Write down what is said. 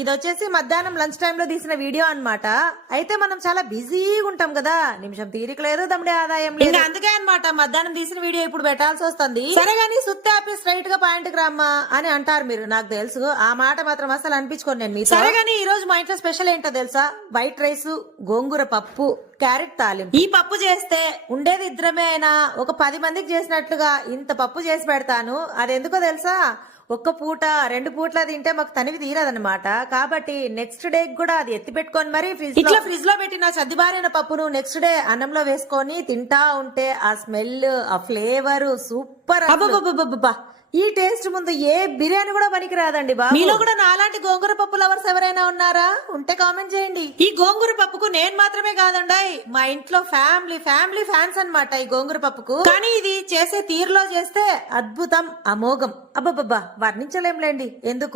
ఇది వచ్చేసి మధ్యాహ్నం లంచ్ టైమ్ లో తీసిన వీడియో అన్నమాట. అయితే మనం చాలా బిజీగా ఉంటాం కదా, నిమిషం తీరిక లేదు, దమ్ముడే ఆదాయం లేదు. అందుకే అన్నమాట మధ్యాహ్నం తీసిన వీడియో ఇప్పుడు పెట్టాల్సి వస్తుంది. సరే గానీ సుత్తాపి స్ట్రైట్ గా పాయింట్ కి రామ్మా అని అంటారు మీరు, నాకు తెలుసు. ఆ మాట మాత్రం అసలు అనిపించుకోండి నేను మీతో. సరే గానీ ఈ రోజు మా ఇంట్లో స్పెషల్ ఏంటో తెలుసా? వైట్ రైస్, గోంగూర పప్పు, క్యారెట్ తాలింపు. ఈ పప్పు చేస్తే ఉండేది ఇద్దరమే అయినా ఒక 10 మందికి చేసినట్లుగా ఇంత పప్పు చేసి పెడతాను. అది ఎందుకో తెలుసా? ఒక్క పూట 2 పూట్ల తింటే మాకు తనివి తీరదన్నమాట. కాబట్టి నెక్స్ట్ డే కూడా అది ఎత్తి పెట్టుకొని మరి ఫ్రిడ్జ్ లో పెట్టిన సర్దిబారైన పప్పును నెక్స్ట్ డే అన్నంలో వేసుకొని తింటా ఉంటే ఆ స్మెల్, ఆ ఫ్లేవర్ సూపర్. అబ్బబ్బబ్బబ్బా, ఈ టేస్ట్ ముందు ఏ బిర్యానీ కూడా పనికి రాదండి బాబు. మీలో కూడా నాలాంటి గోంగూర పప్పు లవర్స్ ఎవరైనా ఉన్నారా? ఉంటే కామెంట్ చేయండి. ఈ గోంగూర పప్పుకు నేను మాత్రమే కాదండి, మా ఇంట్లో ఫ్యామిలీ ఫ్యాన్స్ అన్నమాట ఈ గోంగూర పప్పుకు. కానీ ఇది చేసే తీరులో చేస్తే అద్భుతం, అమోఘం. అబ్బబ్బబ్బా, వర్ణించలేంలేండి ఎందుకు.